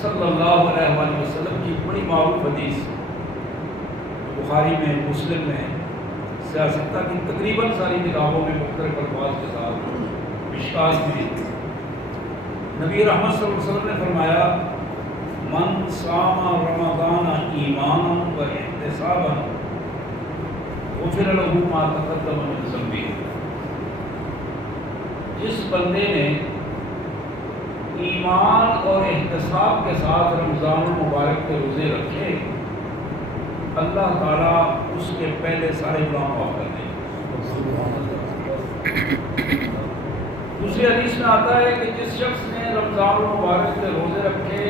صلی اللہ علیہ وآلہ وسلم کی بڑی معروف حدیث بخاری میں، مسلم میں، سیاستہ کی تقریباً ساری کتابوں میں مختلف الفاظ کے ساتھ مشکات میں نبی رحمت صلی اللہ علیہ وسلم نے فرمایا من صام رمضان ایمانا و احتسابا غفر له ما تقدم من ذنبه، جس بندے نے ایمان اور احتساب کے ساتھ رمضان المبارک کے روزے رکھے، اللہ تعالیٰ اس کے پہلے سارے گناہ معاف کر دیں۔ دوسری حدیث میں آتا ہے کہ جس شخص نے رمضان المبارک کے روزے رکھے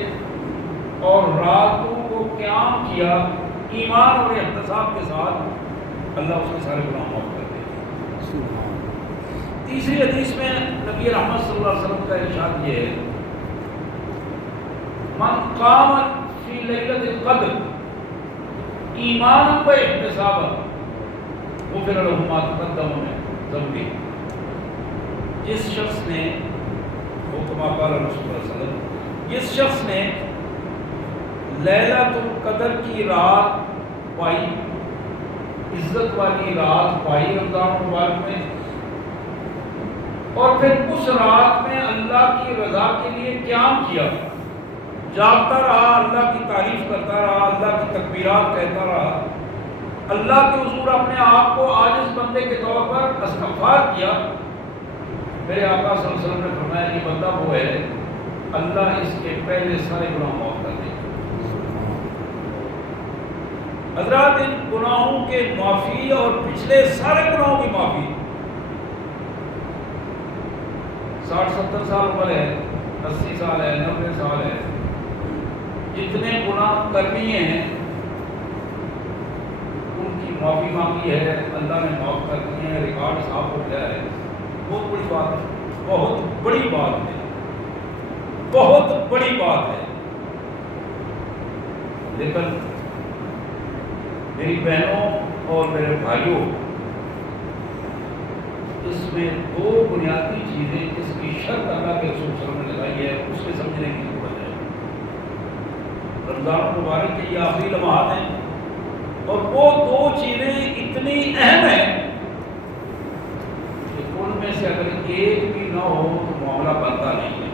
اور راتوں کو قیام کیا ایمان اور احتساب کے ساتھ، اللہ اس کے سارے گناہ معاف کر دے۔ تیسری حدیث میں نبی رحمت صلی اللہ علیہ وسلم کا ارشاد یہ ہے من قام فی لیلۃ القدر ایمانا و احتسابا غفر له ما تقدم من ذنبه، جس شخص نے کما قال رسول اللہ صلی اللہ علیہ وسلم، جس شخص نے لیلۃ القدر کی رات پائی، عزت والی رات پائی رمضان مبارک میں، اور پھر اس رات میں اللہ کی رضا کے لیے قیام کیا، جاگتا رہا، اللہ کی تعریف کرتا رہا، اللہ کی تکبیرات کہتا رہا، اللہ کے حضور اپنے آپ کو عاجز بندے کے طور پر استغفار کیا، میرے آقا صلی اللہ علیہ وسلم نے فرمایا یہ بندہ وہ ہے اللہ اس کے پہلے سارے گناہ معاف کر دے۔ حضرات، ان گناہوں کے معافی اور پچھلے سارے گناہوں کی معافی 60-70 سال عمر ہے، 80 سال ہے، 90 سال ہے، جتنے گناہ کر لیے ہیں ان کی معافی مانگی ہے، اللہ نے معاف کر دیے ہیں، ریکارڈ صاف ہو گیا ہے۔ بہت بڑی بات ہے، بہت بڑی بات ہے، بہت بڑی بات ہے۔ لیکن میری بہنوں اور میرے بھائیوں، اس میں دو بنیادی چیزیں جس کی شرط اللہ کے رسول صلی اللہ علیہ وسلم نے لگائی ہے، اس کے سمجھنے کی ضرورت ہے۔ رمضان مبارک کے یہ آخری لمحات ہیں اور وہ دو چیزیں اتنی اہم ہیں کہ ان میں سے اگر ایک بھی نہ ہو تو معاملہ بنتا نہیں ہے،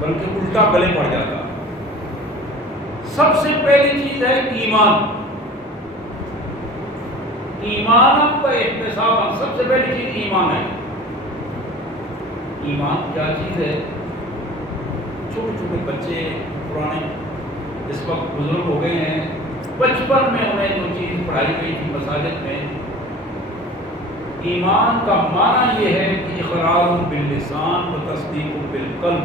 بلکہ الٹا گلے پڑ جاتا۔ سب سے پہلی چیز ہے ایمان، ایمان کا احتساب، سب سے پہلی چیز ایمان ہے۔ ایمان کیا چیز ہے؟ چھوٹے چھوٹے بچے، پرانے اس وقت بزرگ ہو گئے ہیں، بچپن میں انہیں جو چیز پڑھائی گئی تھی مساجد میں، ایمان کا معنی یہ ہے کہ اقرار باللسان و تصدیق بالقلب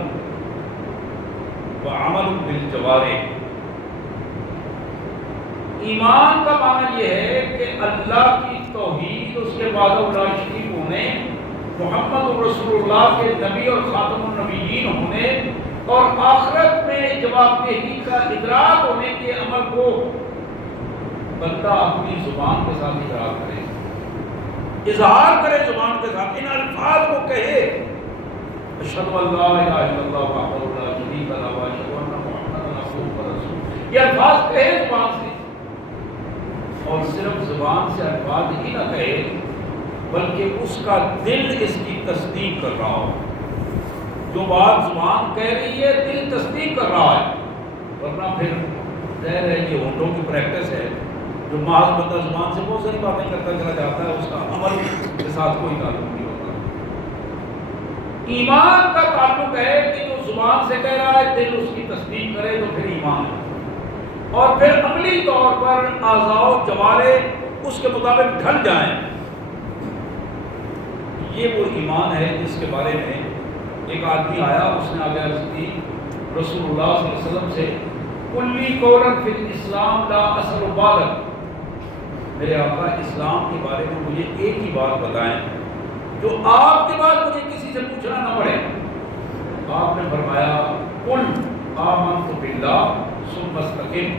و عمل بالجوارح۔ ایمان کا معنی یہ ہے کہ اللہ کی توحید، اس کے وحدہ لا شریک ہونے، محمد رسول اللہ کے نبی اور خاتم النبیین ہونے، اور آخرت میں جواب دہی کا ادراک ہونے کے عمل کو بندہ اپنی زبان کے ساتھ اقرار کرے، اظہار کرے زبان کے ساتھ، ان الفاظ کو کہے، اشہد ان لا الہ الا اللہ وحدہ لا شریک لہ واشہد ان محمدا عبدہ ورسولہ، یہ الفاظ کہے زبان سے، اور صرف زبان سے الفاظ ہی نہ کہے بلکہ اس کا دل اس کی تصدیق کر رہا ہو۔ جو بات زبان کہہ رہی ہے دل تصدیق کر رہا ہے، ورنہ پھر ظاہر ہے یہ ہونٹوں کی پریکٹس ہے، جو محض بندہ زبان سے بہت ساری باتیں کرتا چلا جاتا ہے، اس کا عمل کے ساتھ کوئی تعلق نہیں ہوتا۔ ایمان کا تعلق ہے کہ جو زبان سے کہہ رہا ہے دل اس کی تصدیق کرے تو پھر ایمان ہے، اور پھر عملی طور پر اعضاء و جوارح اس کے مطابق ڈھل جائیں۔ یہ وہ ایمان ہے جس کے بارے میں ایک آدمی آیا، اس نے آگے عرض کی رسول اللہ صلی اللہ علیہ وسلم سے، کلی قولا فی الاسلام لا اثر بالک، میرے آقا اسلام کے بارے میں مجھے ایک ہی بات بتائیں جو آپ کے بعد مجھے کسی سے پوچھنا نہ پڑے۔ آپ نے فرمایا قل آمنت باللہ ثم استقم،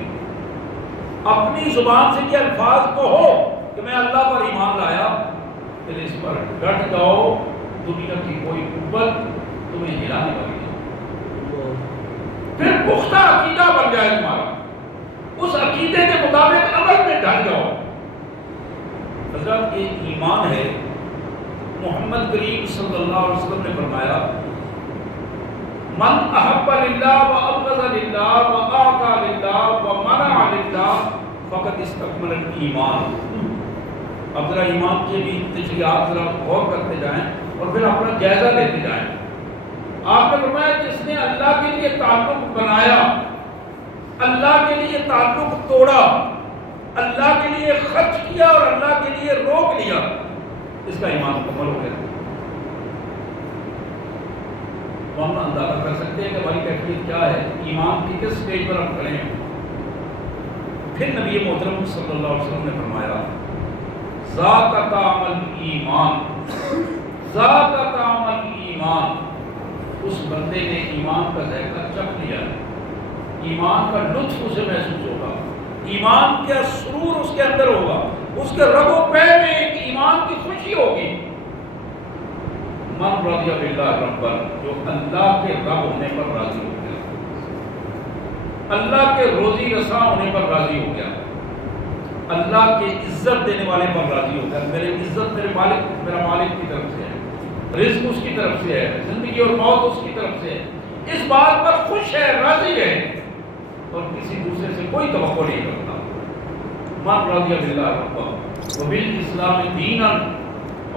اپنی زبان سے یہ الفاظ کہو کہ میں اللہ پر ایمان لایا، پھر اس پر ڈٹ جاؤ، دنیا کی کوئی قوت تمہیں ہلانے والی نہیں۔ پھر پختہ عقیدہ بن جائے تمہارا، اس عقیدے کے مطابق عمل میں ڈھل جاؤ۔ حضرت یہ ایمان ہے۔ محمد کریم صلی اللہ علیہ وسلم نے فرمایا من احب للہ و ابغض للہ و اعطى للہ و منع للہ فقد استکمل الایمان۔ اب ذرا ایمان کے بھی تشریحات ذرا غور کرتے جائیں اور پھر اپنا جائزہ لیتے جائیں۔ آپ نے فرمایا جس نے اللہ کے لیے تعلق بنایا، اللہ کے لیے تعلق توڑا، اللہ کے لیے خرچ کیا اور اللہ کے لیے روک لیا، اس کا ایمان مکمل ہو گیا۔ ہم اندازہ کر سکتے ہیں کہ ہماری کیفیت کیا ہے، ایمان کی کس سٹیج پر ہم کھڑے ہیں۔ پھر نبی محترم صلی اللہ علیہ وسلم نے فرمایا ذاق طعم الایمان، ذاق طعم الایمان، اس بندے نے ایمان کا ذائقہ چکھ لیا، ایمان کا لطف اسے محسوس ہوگا، ایمان کا سرور اس کے اندر ہوگا، اس کے رگ و پے میں ایک ایمان کی خوشی ہوگی۔ من رضی باللہ ربا، جو اللہ کے رب ہونے پر راضی ہو گیا، اللہ کے روزی رساں ہونے پر راضی ہو گیا، اللہ کے عزت دینے والے پر راضی ہو گیا۔ میرے عزت میرے مالک، میرا مالک کی طرف سے ہے، رزق اس کی طرف سے ہے، زندگی اور موت اس کی طرف سے ہے، اس بات پر خوش ہے، راضی ہے اور کسی دوسرے سے کوئی توقع نہیں کرتا۔ من رضی باللہ ربا وبالاسلام دینا،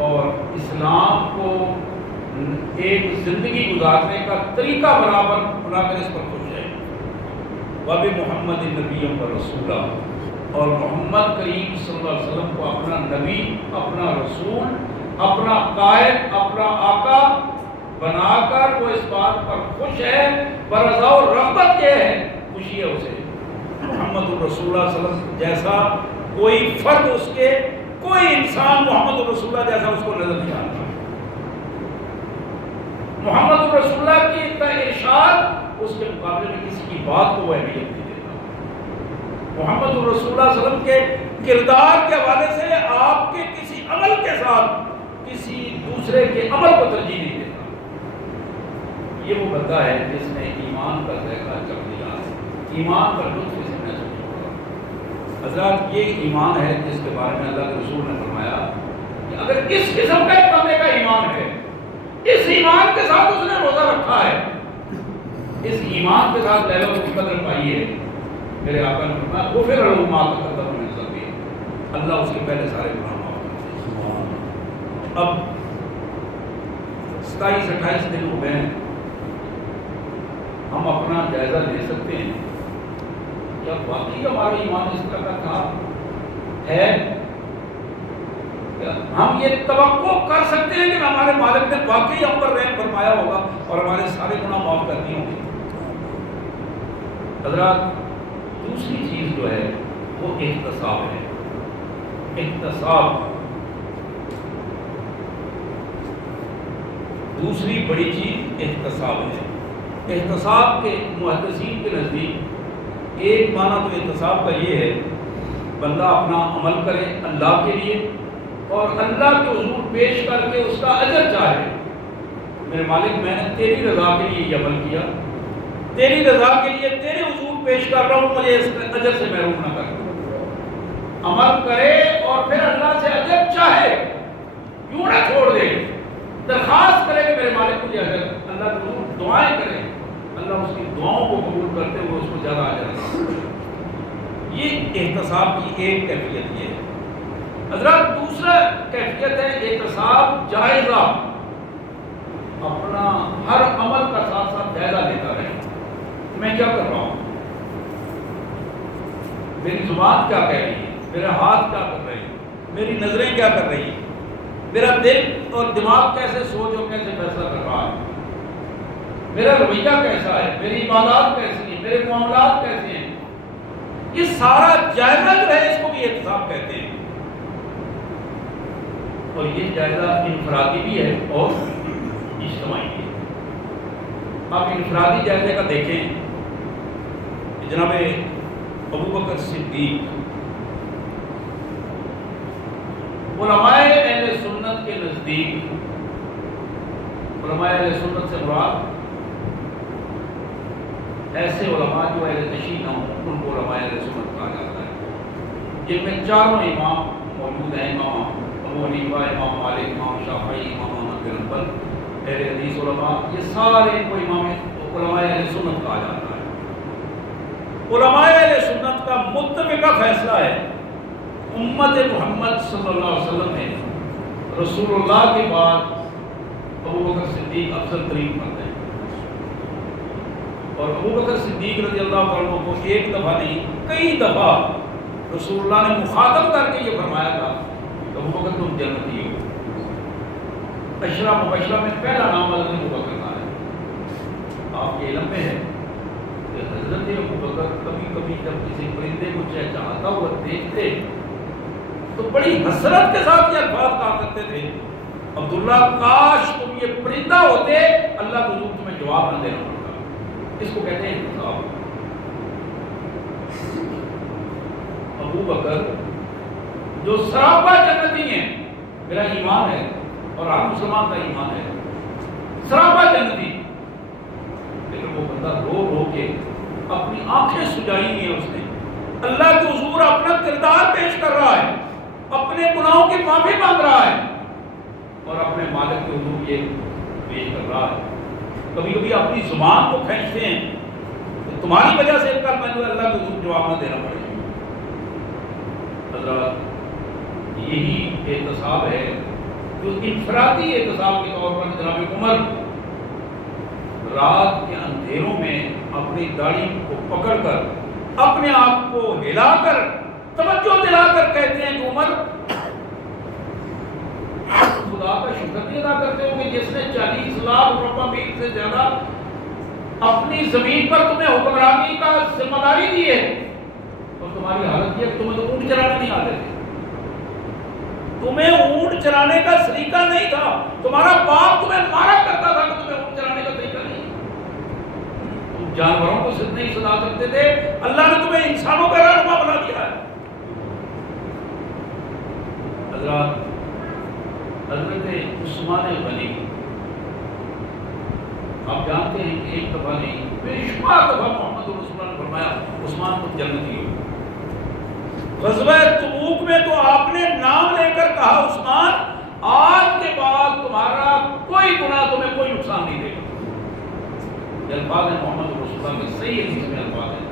اور اسلام کو ایک زندگی گزارنے کا طریقہ برابر بنا کر اس پر خوش ہے۔ وبمحمد نبی و رسولہ، اور محمد کریم صلی اللہ علیہ وسلم کو اپنا نبی، اپنا رسول، اپنا قائد، اپنا آقا بنا کر وہ اس بات پر خوش ہے، برضا و رغبت یہ ہے، خوشی ہے اسے محمد الرسول اللہ صلی اللہ علیہ وسلم جیسا کوئی فرد، اس کے کوئی انسان محمد الرسول اللہ جیسا اس کو نظر نہیں آتا۔ محمد الرسول اللہ کی ارشاد اس کے مقابلے میں کسی کی بات کو وہ اہمیت نہیں دیتا۔ محمد الرسول اللہ صلی اللہ علیہ وسلم کے کردار کے حوالے سے آپ کے کسی عمل کے ساتھ کسی دوسرے کے عمل کو ترجیح نہیں دیتا۔ یہ وہ بندہ ہے جس نے ایمان کا ذائقہ چکھ لیا، ایمان کا لطف اسے محسوس ہوگا۔ حضرات یہ ایمان ہے جس کے بارے میں اللہ کے رسول نے فرمایا کہ اگر اس قسم کا ایک بندے کا ایمان ہے، اس ایمان کے ساتھ اس نے روزہ رکھا ہے، اس ایمان کے ساتھ لیلۃ القدر پائی ہے، میرے آقا نے فرمایا غفر له ما تقدم من ذنبه، اللہ اس کے پہلے سارے گناہ معاف کر دے۔ اب 27-28 دن ہو گئے ہیں، ہم اپنا جائزہ لے سکتے ہیں کیا واقعی ہمارا ایمان اس طرح کا تھا ہے؟ ہم یہ توقع کر سکتے ہیں کہ ہمارے مالک نے واقعی ہم پر رحم فرمایا ہوگا اور ہمارے سارے گناہ معاف کر دیے ہوں گے؟ حضرات دوسری چیز جو ہے وہ احتساب ہے۔ احتساب دوسری بڑی چیز احتساب ہے۔ احتساب کے محدثین کے نزدیک ایک معنی تو احتساب کا یہ ہے بندہ اپنا عمل کرے اللہ کے لیے اور اللہ کے حضور پیش کر کے اس کا اجر چاہے، میرے مالک میں نے تیری رضا کے لیے یہ عمل کیا، تیری رضا کے لیے تیرے حضور پیش کر رہا ہوں، مجھے اس اجر سے محروم نہ کر۔ عمل کرے اور پھر اللہ سے اجر چاہے، یوں نہ چھوڑ دے، درخواست کرے کہ میرے مالک مجھے اجر، اللہ کے حضور دعائیں کرے، اللہ اس کی دعاؤں کو قبول کرتے ہوئے اس کو زیادہ اجر۔ یہ احتساب کی ایک کیفیت یہ ہے۔ حضرات دوسرا کیفیت ہے احتساب جائزہ، اپنا ہر عمل کا ساتھ ساتھ جائزہ لیتا رہے، میں کیا کر رہا ہوں، میری زبان کیا کہہ رہی ہے، میرے ہاتھ کیا کر رہے ہیں، میری نظریں کیا کر رہی ہیں، میرا دل اور دماغ کیسے سوچ اور کیسے فیصلہ کر رہا ہے، میرا رویہ کیسا ہے، میری عبادات کیسی ہیں، میرے معاملات کیسے ہیں۔ یہ سارا جائزہ جو ہے اس کو بھی احتساب کہتے ہیں، اور یہ جائزہ انفرادی بھی ہے اور اجتماعی بھی ہے۔ آپ انفرادی جائزے کا دیکھیں، جناب ابوبکر صدیق علماء اہل سنت کے نزدیک، علماء اہل سنت سے مراد ایسے علماء جو اہل تشیع نہ ہوں ان کو علماء اہل سنت کہا جاتا ہے، جن میں چاروں امام موجود ہیں، امام ابو حنیفہ، امام مالک، امام شافعی، امام احمد بن حنبل، اہل حدیث علماء، یہ سارے کو علماء اہل سنت کہا جاتا ہے۔ علماء اہل سنت کا متفقہ فیصلہ ہے امت محمد صلی اللہ علیہ وسلم نے رسول اللہ کے بعد ابو بکر صدیق افضل ترین فرد ہیں، اور ابو بکر صدیق رضی اللہ عنہ کو ایک دفعہ نہیں کئی دفعہ رسول اللہ نے مخاطب کر کے یہ فرمایا تھا کہ ابو بکر تم جنتی ہو۔ عشرہ مبشرہ میں پہلا نام حضرت ابو بکر کا ہے۔ آپ کے علم میں ہے کہ حضرت ابو بکر کبھی کبھی جب کسی پرندے کو چہچہاتا ہوا دیکھتے تو بڑی حسرت کے ساتھ یہ الفاظ کہا کرتے تھے، عبداللہ کاش تم یہ پرندہ ہوتے، اللہ کو حضور تمہیں جواب نہ دینا پڑتا۔ اس کو کہتے ہیں انتصاب۔ ابو بکر جو سراپا جنتی ہیں، میرا ایمان ہے اور ہر مسلمان کا ایمان ہے، سراپا جنتی، لیکن وہ بندہ رو رو کے اپنی آنکھیں سجائی ہیں، اس نے اللہ کے حضور اپنا کردار پیش کر رہا ہے، اپنے گناہوں کی معافی مانگ رہا ہے اور اپنے مالک کے حضور یہ پیش کر رہا ہے۔ کبھی کبھی اپنی زبان کو کھینچتے ہیں کہ تمہاری وجہ سے کل میں اللہ کے حضور جواب نہ دینا پڑے۔ حضرات یہی احتساب ہے جو انفرادی احتساب کے طور پر جناب عمر رات کے اندھیروں میں اپنی داڑھی کو پکڑ کر اپنے آپ کو ہلا کر توجہ دلا کر کہتے ہیں کہ عمر خدا کا شکر نہیں ادا کرتے ہو کہ جس نے 40 لاکھ مربع میل سے زیادہ اپنی زمین پر تمہیں حکمرانی کا ذمہ داری دی ہے، اور تمہاری حالت یہ کہ تمہیں تو اونٹ چلانے نہیں آتے تھے، تمہیں اونٹ چلانے کا سلیقہ نہیں تھا، تمہارا باپ تمہیں مارا کرتا تھا کہ تمہیں اونٹ چلانے کا طریقہ نہیں، تم جانوروں کو صرف نہیں سنا سکتے تھے، اللہ نے تمہیں انسانوں کا رہنما بنا دیا ہے۔ حضرات حضرت عثمان غنی، آپ جانتے ہیں کہ ایک دفعہ نہیں بے شمار دفعہ محمد رسول اللہ نے فرمایا عثمان کو جنتی ہو۔ غزوہ تبوک میں تو آپ نے نام لے کر کہا عثمان آج کے بعد تمہارا کوئی گناہ تمہیں کوئی نقصان نہیں دے گا۔ یہ الفاظ ہیں محمد رسول اللہ کے صحیح حدیث میں الفاظ ہیں،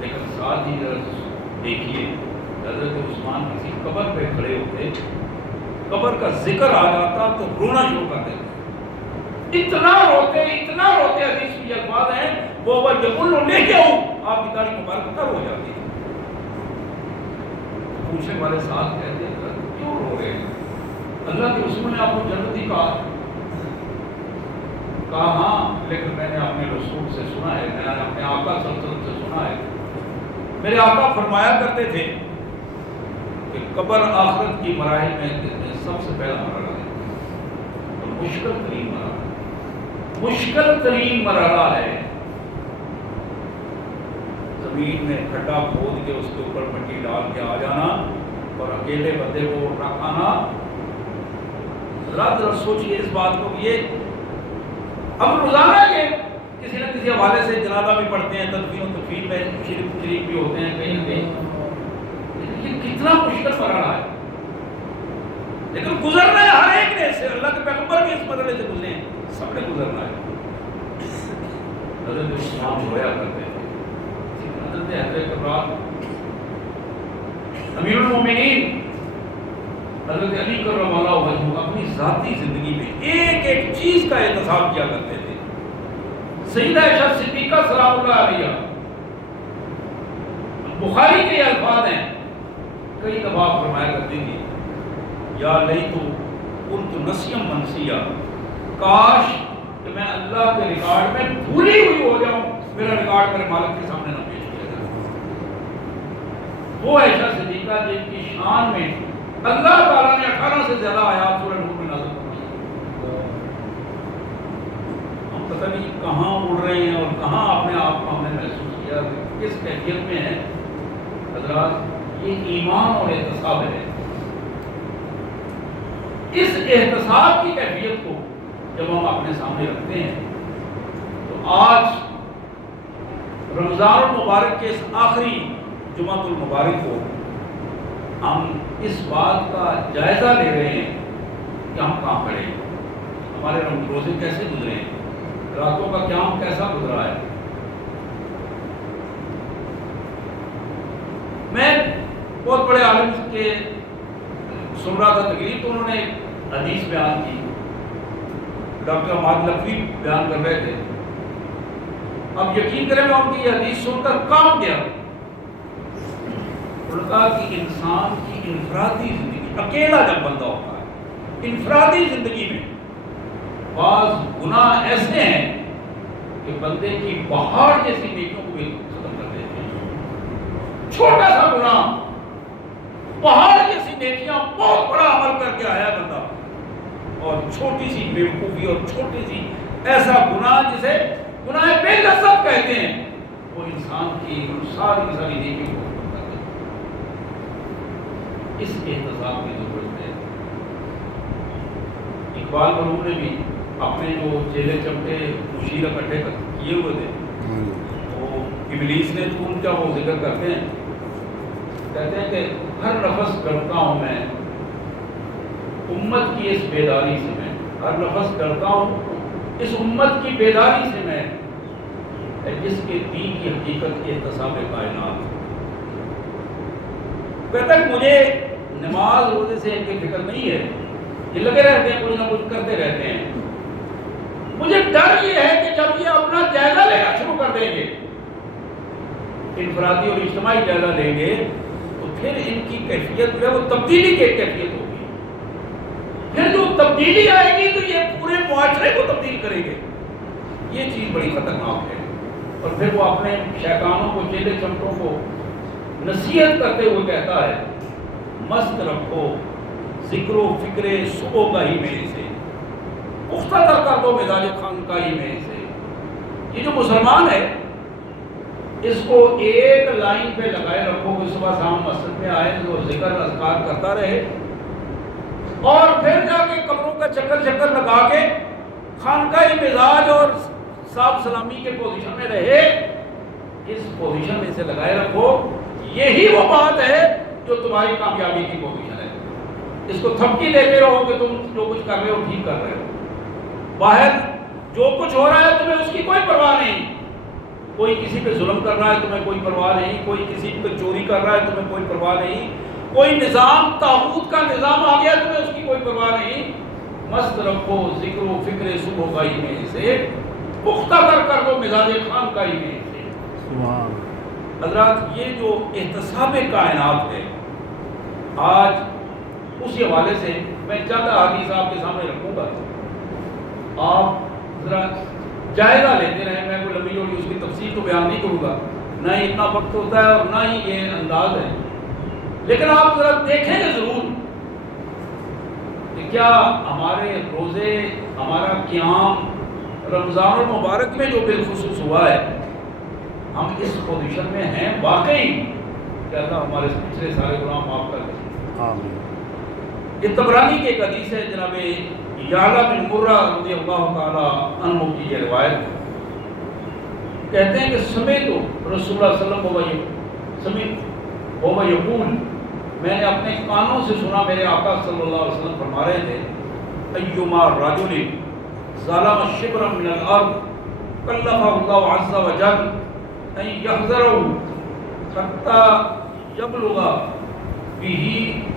لیکن ساتھ ہی دیکھیے حضرت عثمان کسی قبر پہ کھڑے ہوتے، قبر کا ذکر آ جاتا تو رونا شروع کر دیتے، اتنا روتے حدیث میں یہ الفاظ ہیں وہ جب لے کے آؤں آپ کی داڑھی مبارک تر ہو جاتی ہے۔ پوچھنے والے ساتھ کہتے ہیں کیوں رو رہے ہیں؟ اللہ کے رسول نے آپ کو جنتی کہا ہاں، لیکن میں نے اپنے رسول سے سنا ہے، میں نے اپنے آقا صلی اللہ علیہ وسلم سے سنا ہے، میرے آقا فرمایا کرتے تھے کہ قبر آخرت کی مراحل میں سب سے پہلا مرحلہ ہے اور مشکل ترین مرحلہ ہے۔ زمین میں کھڈا کھود کے اس کے اوپر مٹی ڈال کے آ جانا اور اکیلے بندے کو رکھانا۔ ذرا سوچیے اس بات کو، یہ ہم روزانہ یہ کسی نہ کسی حوالے سے جنازہ بھی پڑھتے ہیں، تدفین و تکفین میں شریک بھی ہوتے ہیں کہیں نہ کہیں، یہ کتنا مشکل مرحلہ ہے، لیکن گزرنا ہے ہر ایک نے، سے اللہ کے پیغمبر بھی اس مرحلے سے گزرے ہیں، سب نے گزرنا ہے۔ حضرت عثمان رویا کرتے تھے، حضرت کبرات امیر المومنین حضرت علی کرم اللہ وجہہ اپنی ذاتی زندگی میں ایک ایک چیز کا احتساب کیا کرتے تھے۔ سیدہ عائشہ صدیقہ سلام اللہ علیہا، بخاری کے الفاظ ہیں، کئی دفعہ فرمایا کرتی تھی یا لیتو کنت نسیم منسیہ، کاش کہ میں اللہ کے ریکارڈ میں بھولی ہوئی ہو جاؤں، میرا ریکارڈ میرے مالک کے سامنے نہ پیش کیا جائے۔ وہ عائشہ صدیقہ جن کی شان میں اللہ تعالیٰ نے 18 سے زیادہ آیات سورہ نور میں نازل فرمائی۔ ہم پتہ نہیں کہاں اڑ رہے ہیں اور کہاں اپنے آپ کو ہم نے محسوس کیا، کس کیفیت میں ہے۔ حضرات یہ ایمان اور احتساب ہے، اس احتساب کی کیفیت کو جب ہم اپنے سامنے رکھتے ہیں تو آج رمضان المبارک کے اس آخری جمعۃ المبارک کو ہم اس بات کا جائزہ لے رہے ہیں کہ ہم کہاں کھڑے ہیں، ہمارے روزے کیسے گزرے ہیں، راتوں کا قیام کیسا گزرا ہے۔ میں بہت بڑے عالم کے سن رہا تھا تقریر، تو انہوں نے ایک حدیث بیان کی، ڈاکٹر احمد لکھوی بیان کر رہے تھے۔ اب یقین کریں میں ان کی یہ حدیث سن کر کام گیا۔ انہوں نے کہا کہ انسان کی انفرادی زندگی، اکیلا جب بندہ ہوتا ہے، انفرادی زندگی میں بعض گناہ ایسے ہیں کہ بندے کی پہاڑ جیسی نیکیوں کو بھی ختم کر دیتے ہیں۔ چھوٹا سا گناہ، پہاڑ جیسی نیکیاں، بہت بڑا عمل کر کے آیا بندہ، اور چھوٹی سی بیوقوفی اور چھوٹی سی ایسا گناہ جسے گناہ بے لذت کہتے ہیں، وہ انسان کی ساری ساری نیکی کو ختم کر دیتا ہے۔ اس احتساب کی ضرورت ہے۔ اقبال مرحوم نے بھی اپنے جو چیلے چمٹے مشیر اکٹھے کیے ہوئے تھے، وہ ابلیس نے تو ان کا وہ ذکر کرتے ہیں، کہتے ہیں کہ ہر نفس ڈرتا ہوں میں امت کی اس بیداری سے، میں ہر نفس ڈرتا ہوں اس امت کی بیداری سے، میں جس کے دین کی حقیقت احتساب کائنات۔ کہتا ہے مجھے نماز روزے سے ان کی فکر نہیں ہے، یہ لگے رہتے ہیں کچھ نہ کچھ کرتے رہتے ہیں، مجھے ڈر یہ ہے کہ جب یہ اپنا جائزہ لینا شروع کر دیں گے، انفرادی اور اجتماعی جائزہ لیں گے، تو پھر ان کی کیفیت جو ہے وہ تبدیلی کی ایک کیفیت ہوگی، پھر جو تبدیلی آئے گی تو یہ پورے معاشرے کو تبدیل کریں گے۔ یہ چیز بڑی خطرناک ہے۔ اور پھر وہ اپنے شیطانوں کو، چیلے چمٹوں کو نصیحت کرتے ہوئے کہتا ہے، مست رکھو ذکر و فکر صبح کا ہی میرے سے، پختہ تر کر دو مزاج خان کا ہی میرے سے۔ یہ جو مسلمان ہے اس کو ایک لائن پہ لگائے رکھو کہ صبح شام مسجد میں آئے تو ذکر اذکار کرتا رہے، اور پھر جا کے قبروں کا چکر لگا کے خانقاہی مزاج اور صاحب سلامی کے پوزیشن میں رہے، اس پوزیشن میں سے لگائے رکھو۔ یہی وہ بات ہے جو تمہاری کامیابی کی پوزیشن ہے۔ اس کو تھپکی دیتے رہو کہ تم جو کچھ کر رہے ہو ٹھیک کر رہے ہو، باہر جو کچھ ہو رہا ہے تمہیں اس کی کوئی پرواہ نہیں، کوئی کسی پہ ظلم کر رہا ہے تمہیں کوئی پرواہ نہیں، کوئی کسی پہ چوری کر رہا ہے تمہیں کوئی پرواہ نہیں، کوئی نظام طاغوت کا نظام آ گیا تمہیں اس کی کوئی پرواہ نہیں۔ مست رکھو ذکر و فکر صبح کا ہی میں سے، پختہ کر دو مزاج خان کا ہی میں سے۔ حضرات یہ جو احتساب کائنات ہے، آج اسی حوالے سے میں چند حدیث آپ کے سامنے رکھوں گا، آپ ذرا جائزہ لیتے رہیں۔ میں کوئی لمبی جوڑی اس کی تفصیل تو بیان نہیں کروں گا، نہ ہی اتنا وقت ہوتا ہے اور نہ ہی یہ انداز ہے، لیکن آپ ذرا دیکھیں گے ضرور کہ کیا ہمارے روزے، ہمارا قیام رمضان المبارک میں جو بالخصوص ہوا ہے، ہم اس پوزیشن میں ہیں واقعی کہ اللہ ہمارے پچھلے سارے گناہ معاف کر دیں۔ آمین۔ یہ طبرانی کی ایک حدیث ہے، جناب یعلا بن مرہ رضی اللہ تعالی عنہ کی یہ روایت کہتے ہیں کہ سمیت رسول اللہ صلی اللہ علیہ وسلم وہو یقول، میں نے اپنے کانوں سے سنا میرے آقا صلی اللہ علیہ وسلم فرما رہے تھے، ایما رجل ظلم شبرا من الارض کلفہ اللہ عز وجل ان یحذرہ حتی یبلغ به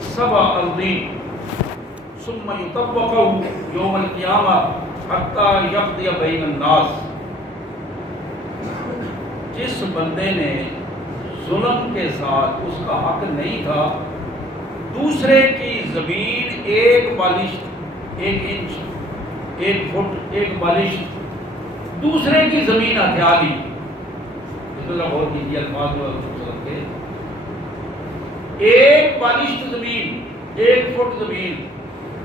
7 ارضین ثم یطبقہ یوم القیامہ حتی یقضی بین الناس۔ جس بندے نے ظلم کے ساتھ، اس کا حق نہیں تھا، دوسرے کی زمین 1 بالشت، 1 انچ، 1 فٹ، 1 بالشت دوسرے کی زمین ہتھیا لی۔ اس طرح غور کیجیے الفاظ جو کے 1 بالشت زمین، 1 فٹ زمین،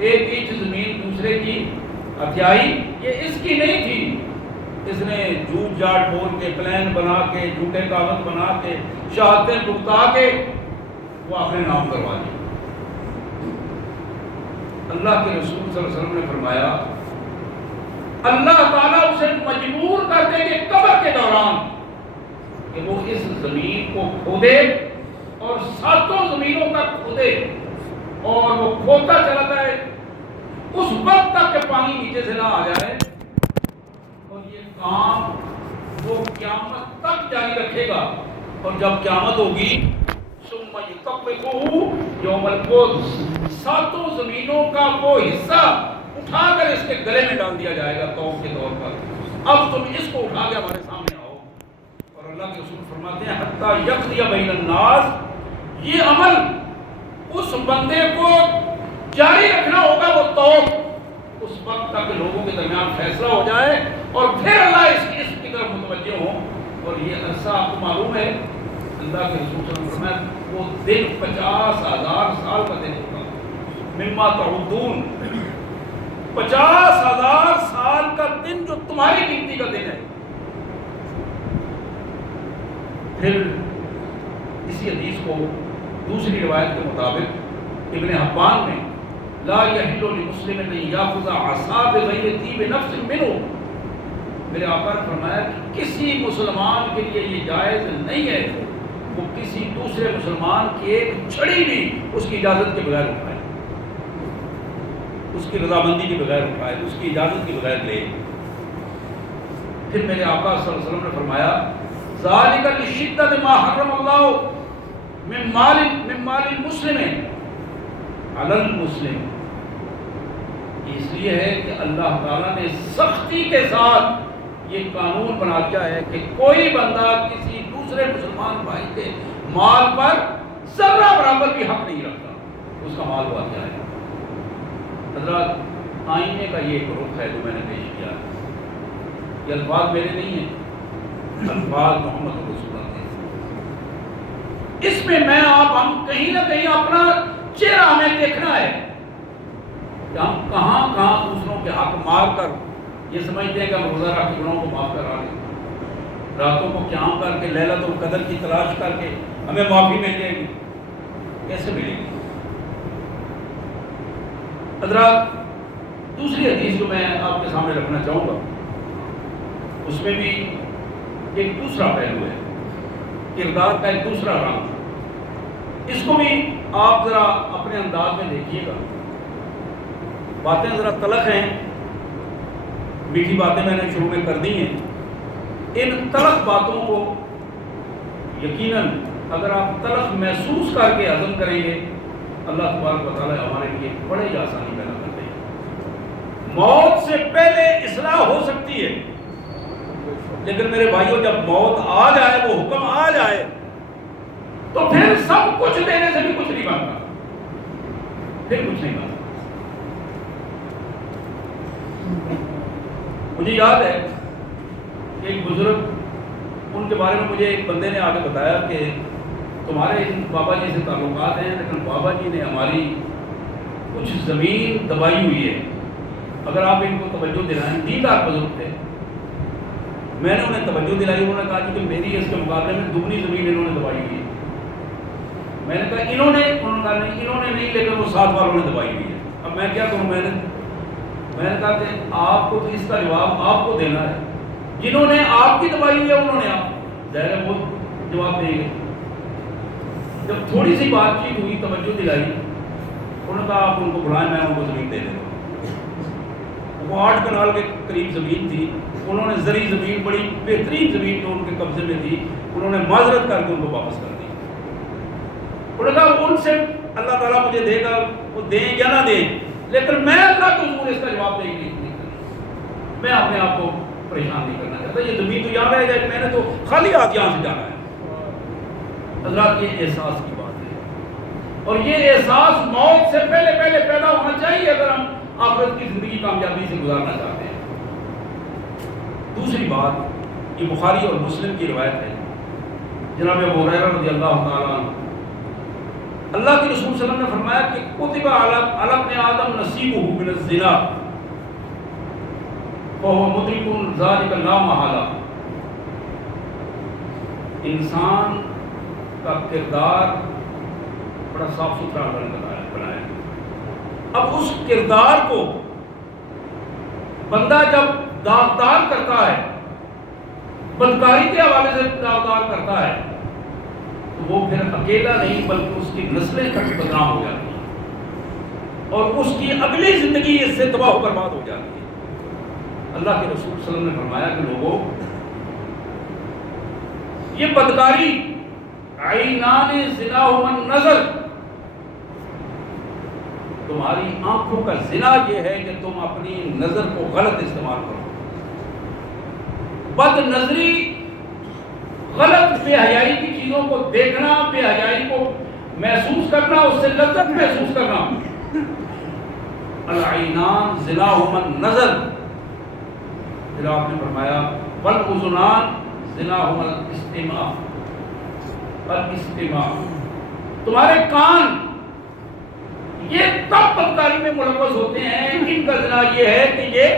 1 انچ زمین دوسرے کی ہتھیائی، یہ اس کی نہیں تھی، اس نے جھوٹ جھاٹ بول کے، پلان بنا کے، جھوٹے کاغذ بنا کے، شہادتیں بھگتا کے وہ اپنے نام کروا دی۔ اللہ کے رسول صلی اللہ علیہ وسلم نے فرمایا اللہ تعالیٰ اسے مجبور کر دیں گے قبر کے دوران کہ وہ اس زمین کو کھودے اور 7 زمینوں تک کھودے اور وہ کھودتا چلا جائے اس وقت تک کہ پانی نیچے سے نہ آ جائے، اور یہ کام وہ قیامت تک جاری رکھے گا، اور جب قیامت ہوگی ثم یطبقہ یوم القدس، 7 زمینوں کا وہ حصہ اٹھا کر اس کے گلے میں ڈال دیا جائے گا توف کے طور پر، اب تم اس کو اٹھا کے ہمارے سامنے آؤ۔ اور اللہ کے رسول فرماتے ہیں حتی یقضی بین الناس، یہ عمل اس بندے کو جاری رکھنا ہوگا، وہ توف اس وقت تک لوگوں کے درمیان فیصلہ ہو جائے اور پھر اللہ اس کی طرف متوجہ ہو۔ اور یہ عرصہ آپ کو معلوم ہے، اللہ کے رسول صلی اللہ علیہ وسلم فرمایا وہ دن 50,000 سال کا دن ہوگا، مما تعدون، 50,000 سال کا دن جو تمہاری گنتی کا دن ہے۔ پھر اسی حدیث کو دوسری روایت کے مطابق ابن حبان میں لا یحل لمسلم ان یاخذ عصا بغیر طیب نفس منه، میرے آقا نے فرمایا کہ کسی مسلمان کے لیے یہ جائز نہیں ہے وہ کسی دوسرے مسلمان کی ایک چھڑی بھی اس کی اجازت کے بغیر اٹھائے، اس کی رضامندی کے بغیر اٹھائے، اس کی اجازت کے بغیر لے۔ پھر میرے آقا صلی اللہ علیہ وسلم نے فرمایا ذالک لشدۃ ما حرم اللہ من مال المسلم علی المسلم، اس لیے ہے کہ اللہ تعالیٰ نے سختی کے ساتھ یہ قانون بنا دیا ہے کہ کوئی بندہ کسی دوسرے مسلمان بھائی کے مال پر ذرہ برابر بھی حق نہیں رکھتا، اس کا مال ہوا کیا ہے۔ حضرات آئینے کا یہ ایک رخ ہے جو میں نے پیش کیا ہے، یہ الفاظ میرے نہیں ہیں، الفاظ محمد رسول اللہ کے۔ اس میں میں آپ ہم کہیں نہ کہیں اپنا چہرہ ہمیں دیکھنا ہے کہ ہم کہاں کہاں دوسروں کے حق مار کر یہ سمجھتے ہیں کہ ہم روزہ رکھ کے گناہوں کو معاف کرا لیں، راتوں کو قیام کر کے لیلۃ القدر کی تلاش کر کے ہمیں معافی مل جائے گی، کیسے ملے گی؟ حضرات دوسری حدیث جو میں آپ کے سامنے رکھنا چاہوں گا اس میں بھی ایک دوسرا پہلو ہے، کردار کا ایک دوسرا رنگ، اس کو بھی آپ ذرا اپنے انداز میں دیکھیے گا۔ باتیں ذرا تلخ ہیں، میٹھی باتیں میں نے شروع میں کر دی ہیں، ان تلخ باتوں کو یقیناً اگر آپ تلخ محسوس کر کے ہضم کریں گے اللہ تبارک و تعالیٰ ہمارے لیے بڑے ہی آسانی پیدا کر دیں گے۔ موت سے پہلے اصلاح ہو سکتی ہے، لیکن میرے بھائیوں جب موت آ جائے، وہ حکم آ جائے، تو پھر سب کچھ دینے سے بھی کچھ نہیں بنتا، پھر کچھ نہیں بنتا۔ مجھے یاد ہے کہ ایک بزرگ، ان کے بارے میں مجھے ایک بندے نے آگے بتایا کہ تمہارے بابا جی سے تعلقات ہیں، لیکن بابا جی نے ہماری کچھ زمین دبائی ہوئی ہے، اگر آپ ان کو توجہ دلائیں، دیندار بزرگ تھے، میں نے انہیں توجہ دلائی، انہوں نے کہا کہ میری اس کے مقابلے میں دگنی زمین انہوں نے دبائی ہوئی ہے۔ میں نے کہا انہوں نے کہا نہیں، انہوں نے نہیں، لیکن وہ ساتھ والوں نے دبائی ہوئی ہے۔ اب میں کیا کروں؟ میں نے کہا کہ آپ کو تو اس کا جواب آپ کو دینا ہے، جنہوں نے آپ کی دبائی ہوئی ہے انہوں نے آپ ظاہر ہے وہ جواب دیں گے۔ جب تھوڑی سی بات چیت ہوئی، توجہ دلائی، انہوں نے کہا آپ ان کو بلائیں، میں ان کو زمین دے دوں گا۔ وہ 8 کنال کے قریب زمین تھی، انہوں نے زرعی زمین، بڑی بہترین زمین جو ان کے قبضے میں تھی، انہوں نے معذرت کر کے ان کو واپس کر دی۔ انہوں نے کہا ان سے اللہ تعالیٰ مجھے دے گا، وہ دیں یا نہ دیں، لیکن میں اللہ کے حضور اس کا جواب دے نہیں کرنا، میں اپنے آپ کو پریشان نہیں کرنا چاہتا، یہ زمین تو یہاں رہ جائے، میں نے تو خالی ہاتھ یہاں سے جانا ہے۔ حضرات یہ احساس کی بات ہے، اور یہ احساس موت سے پہلے پیدا ہونا چاہیے اگر ہم آخرت کی زندگی کامیابی سے گزارنا چاہتے ہیں۔ دوسری بات، یہ بخاری اور مسلم کی روایت ہے، جناب ابو ہریرہ رضی اللہ تعالیٰ عنہ، اللہ کے رسول صلی اللہ علیہ وسلم نے فرمایا کہ کتب علی ابن آدم نصیبہ من الزنا فهو مدرک ذلک لا محالہ۔ انسان کا کردار بڑا صاف ستھرا اللہ نے بنایا، اب اس کردار کو بندہ جب داغدار کرتا ہے بدکاری کے حوالے سے دعویٰ کرتا ہے تو وہ پھر اکیلا نہیں بلکہ اس کی نسلیں تک بدنام ہو جاتی ہیں اور اس کی اگلی زندگی اس سے تباہ و برباد ہو جاتی ہے۔ اللہ کے رسول صلی اللہ علیہ وسلم نے فرمایا کہ لوگوں، یہ بدکاری عینان زناہما النظر، تمہاری آنکھوں کا زنا یہ ہے کہ تم اپنی نظر کو غلط استعمال کرو۔ بد نظری، غلط بے حیائی کی چیزوں کو دیکھنا، بے حیائی کو محسوس کرنا، اس سے لذت محسوس کرنا۔ العینان زناہما النظر، پھر آپ نے فرمایا والاذنان زناہما الاستماع، الاستماع، تمہارے کان یہ تب بدکاری میں ملوث ہوتے ہیں، ان کا زنا یہ ہے کہ یہ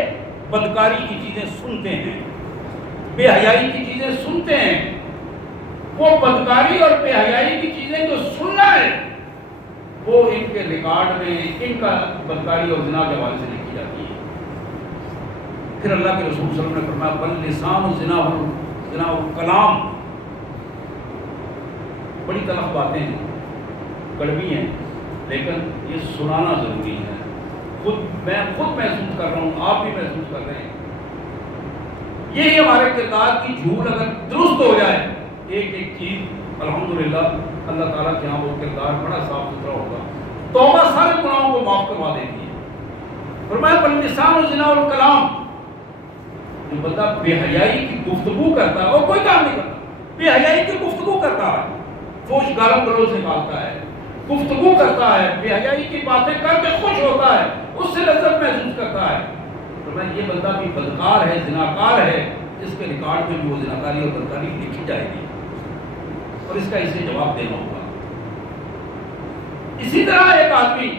بدکاری کی چیزیں سنتے ہیں، بے حیائی کی چیزیں سنتے ہیں۔ وہ بدکاری اور بے حیائی کی چیزیں جو سننا ہے وہ ان کے ریکارڈ میں ان کا بدکاری اور زنا کے حوالے سے لکھی جاتی ہے۔ پھر اللہ کے رسول صلی اللہ علیہ وسلم نے فرمایا بل لسان زنا کلام، بڑی تلخ باتیں ہیں، کڑوی ہیں، لیکن یہ سنانا ضروری ہے۔ میں خود محسوس کر رہا ہوں، آپ بھی محسوس کر رہے ہیں۔ یہی ہمارے کردار کی جھول اگر درست ہو جائے، ایک ایک چیز الحمدللہ اللہ تعالیٰ کے یہاں وہ کردار بڑا صاف ستھرا ہوگا، توبہ سارے گناہوں کو معاف کروا دیتی ہے۔ فرمایا باللسان و زنا الکلام، جو بندہ بے حیائی کی گفتگو کرتا ہے اور کوئی کام نہیں کرتا، بے حیائی کی گفتگو کرتا ہے، فوش گالوں گلوچ نکالتا ہے، گفتگو کرتا ہے، بے حیائی کی باتیں کر کے خوش ہوتا ہے، اس سے لذت محسوس کرتا ہے، فرمایا یہ بندہ بھی بدکار ہے، زناکار ہے، اس کے ریکارڈ میں بھی وہ زناکاری اور بدکاری لکھی جائے گی اور اس کا اسے جواب دینا ہوگا۔ اسی طرح ایک آدمی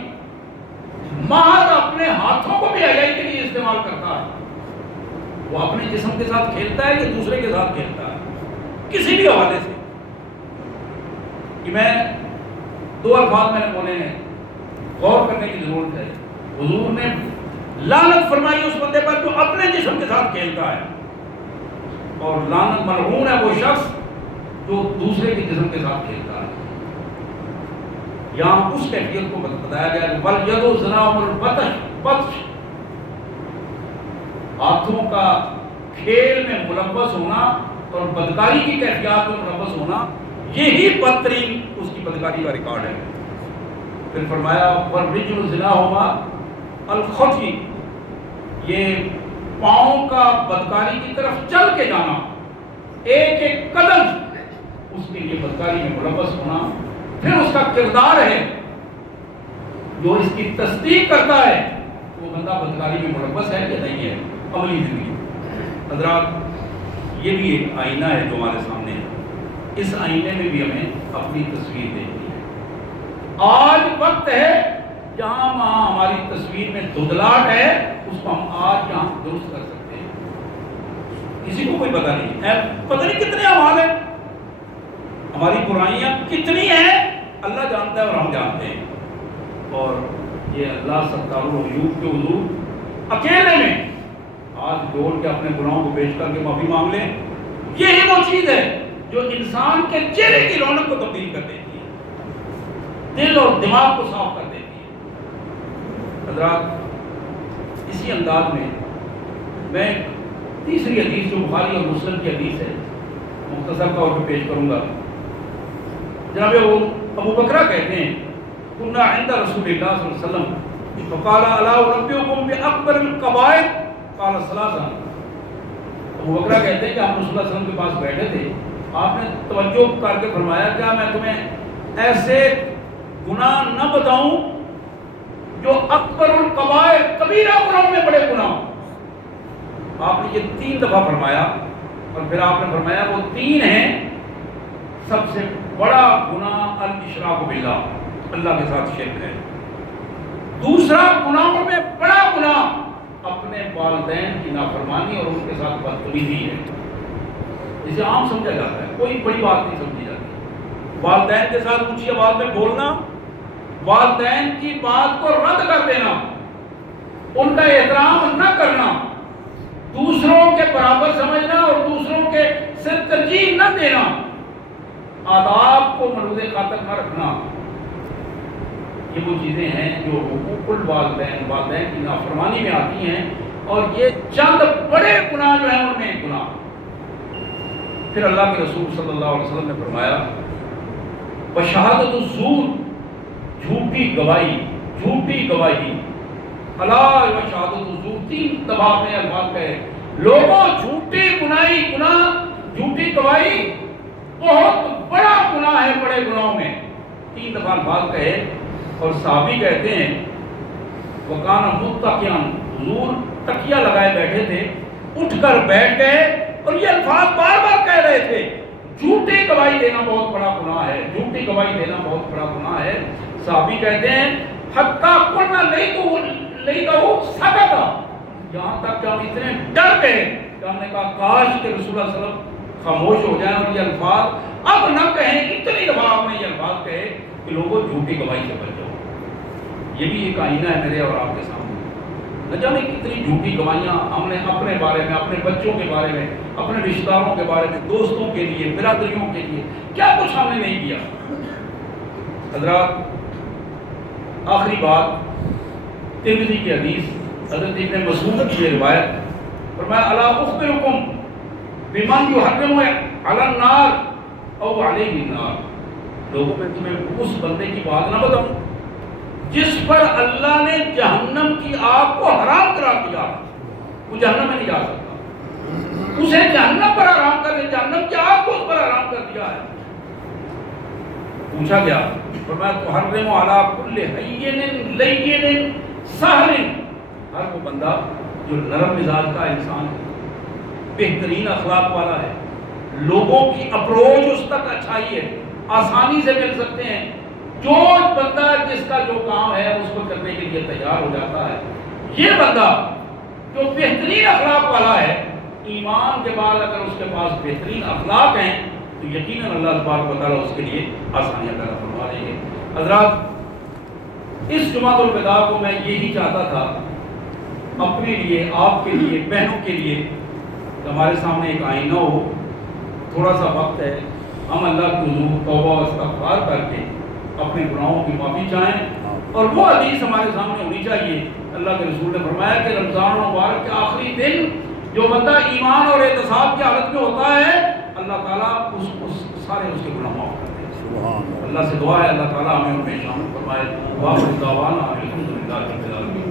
محض اپنے ہاتھوں کو بھی حیائی کے لیے استعمال کرتا ہے، وہ اپنے جسم کے ساتھ کھیلتا ہے یا دوسرے کے ساتھ کھیلتا ہے، کسی بھی حوالے سے، کہ میں دو الفاظ میں نے بولے ہیں، غور کرنے کی ضرورت ہے۔ حضور نے لعنت فرمائی اس بندے پر جو اپنے جسم کے ساتھ کھیلتا ہے، اور لعنت ملعون ہے وہ شخص جو دوسرے کے جسم کے ساتھ کھیلتا ہے۔ یہاں اس کیفیت کو بتایا گیا کہ وَالْيَدُ زِنَاهُ الْبَطْشُ، ہاتھوں کا کھیل میں ملوث ہونا اور بدکاری کی کیفیات میں ملوث ہونا، یہی بدترین اس کی بدکاری کا ریکارڈ ہے۔ پھر فرمایا وَالرِّجْلُ زِنَاهُمَا الْخَطْوِ، یہ پاؤں کا بدکاری کی طرف چل کے جانا، ایک ایک قدم اس کے لیے بدکاری میں ملوث ہونا۔ پھر اس کا کردار ہے جو اس کی تصدیق کرتا ہے وہ بندہ بدکاری میں ملوث ہے یا نہیں ہے، عملی زندگی۔ حضرات، یہ بھی ایک آئینہ ہے جو ہمارے سامنے ہے، اس آئینے میں بھی ہمیں اپنی تصویر دیکھنی ہے۔ آج وقت ہے جہاں وہاں ہماری تصویر میں دھندلاہٹ ہے، اس کو ہم آج یہاں درست کر سکتے ہیں۔ کسی کو کوئی پتہ نہیں، پتہ نہیں کتنے اعمال ہیں، ہماری برائیاں کتنی ہیں، اللہ جانتا ہے اور ہم جانتے ہیں۔ اور یہ اللہ ستار العیوب کے حضور اکیلے میں ہاتھ جوڑ کے اپنے گناہوں کو پیش کر کے معافی مانگ لیں، یہی وہ چیز ہے جو انسان کے چہرے کی رونق کو تبدیل کر دیتی ہے، دل اور دماغ کو صاف کر دیتی ہے۔ حضرات، اسی انداز میں تیسری حدیث جو بخاری اور مسلم کی حدیث ہے مختصر طور پہ پیش کروں گا۔ جناب ابو بکرہ کہتے ہیں کنا عند رسول اللہ صلی اللہ علیہ وسلم فقال الا انبئکم باکبر الکبائر قال ثلاثا۔ ابو بکرہ کہتے ہیں کہ ہم رسول اللہ صلی اللہ علیہ وسلم کے پاس بیٹھے تھے، آپ نے توجہ کر کے فرمایا کیا میں تمہیں ایسے گناہ نہ بتاؤں جو اکبر الکبائر، کبیرہ گناہوں میں بڑے گناہ۔ آپ نے یہ 3 دفعہ فرمایا اور پھر آپ نے فرمایا وہ 3 ہیں۔ سب سے بڑا گناہ الاشراک باللہ، اللہ کے ساتھ شرک ہے۔ دوسرا گناہوں میں بڑا گناہ اپنے والدین کی نافرمانی اور ان کے ساتھ بدتمیزی ہے، اسے عام سمجھا جاتا ہے، کوئی بڑی بات نہیں سمجھی جاتی۔ والدین کے ساتھ اونچی آواز میں بولنا، والدین کی بات کو رد کر دینا، ان کا احترام نہ کرنا، دوسروں کے برابر سمجھنا اور دوسروں کے سے ترجیح نہ دینا، آداب کو ملوث خاطر نہ رکھنا، یہ وہ چیزیں ہیں جو حقوق والدین کی نافرمانی میں آتی ہیں، اور یہ چند بڑے گناہ جو ہیں ان میں ایک گناہ۔ پھر اللہ کے رسول صلی اللہ علیہ وسلم نے فرمایا بشہادت الزور، جھوٹی گواہی، اللہ و شہادت الزور، 3 دفعہ اپنے الفاظ کہے، لوگوں جھوٹی گواہی بہت بڑا گناہ ہے، بڑے گناہوں میں 3 دفعہ الفاظ کہے۔ اور صحابی کہتے ہیں وکانا متقیان، حضور تکیہ لگائے بیٹھے تھے، اٹھ کر بیٹھ گئے اور یہ الفاظ بار بار کہہ رہے تھے، جھوٹی گواہی دینا بہت بڑا گناہ ہے، جھوٹی گواہی دینا بہت بڑا گناہ ہے۔ صحابی کہتے ہیں حتیٰ قلنا لیتہو سکتا، یہاں تک کہ ہم اتنے ڈر گئے کہ ہم نے کہا کاش کہ رسول اللہ صلی اللہ علیہ وسلم خاموش ہو جائیں اور یہ الفاظ اب نہ کہیں۔ اتنی دفعہ آپ نے یہ الفاظ کہے کہ لوگوں جھوٹی گواہی سے بچ جاؤ۔ یہ بھی ایک آئینہ ہے میرے اور آپ کے سامنے، نہ جانے کتنی جھوٹی گواہیاں ہم نے اپنے بارے میں، اپنے بچوں کے بارے میں، اپنے رشتہ داروں کے بارے میں، دوستوں کے لیے، برادریوں کے لیے، کیا کچھ ہم نے نہیں کیا۔ حضرات آخری بات، ترمذی کی حدیث، حضرت ابن مسعود کی یہ روایت، فرمایا الا اخبرکم بمن یحرم علی النار او علیہ النار، لوگوں میں تمہیں اس بندے کی بات نہ بتاؤں جس پر اللہ نے جہنم کی آگ کو حرام کرا دیا، وہ جہنم میں نہیں جا سکتا، اسے جہنم پر حرام کر دیا، جہنم کی آگ کو اس پر حرام کر دیا ہے۔ پوچھا گیا، فرمایا تحرم علی کل ہین لین سہل، ہر وہ بندہ جو نرم مزاج کا انسان ہے، بہترین اخلاق والا ہے، لوگوں کی اپروچ اس تک اچھائی ہے، آسانی سے مل سکتے ہیں، جو بندہ جس کا جو کام ہے اس کو کرنے کے لیے تیار ہو جاتا ہے، یہ بندہ جو بہترین اخلاق والا ہے، ایمان کے بعد اگر اس کے پاس بہترین اخلاق ہیں تو یقیناً اللہ تبارک و تعالیٰ اس کے لیے آسانیاں پیدا فرما دیں گے۔ حضرات اس جمعۃ الوداع کو میں یہی چاہتا تھا اپنے لیے، آپ کے لیے، بہنوں کے لیے، کہ ہمارے سامنے ایک آئینہ ہو، تھوڑا سا وقت ہے، ہم اللہ کے حضور توبہ و استغفار کر کے اپنے گناہوں کی معافی چاہیں، اور وہ حدیث ہمارے سامنے ہونی چاہیے۔ اللہ کے رسول نے فرمایا کہ رمضان مبارک کے آخری دن جو بندہ ایمان اور احتساب کی حالت میں ہوتا ہے، اللہ تعالیٰ اس سارے اس کے گناہ معاف کرتے ہیں۔ اللہ سے دعا ہے اللہ تعالیٰ ہمیں ان میں شامل فرمائے۔ واخر دعوانا الحمدللہ رب العالمین۔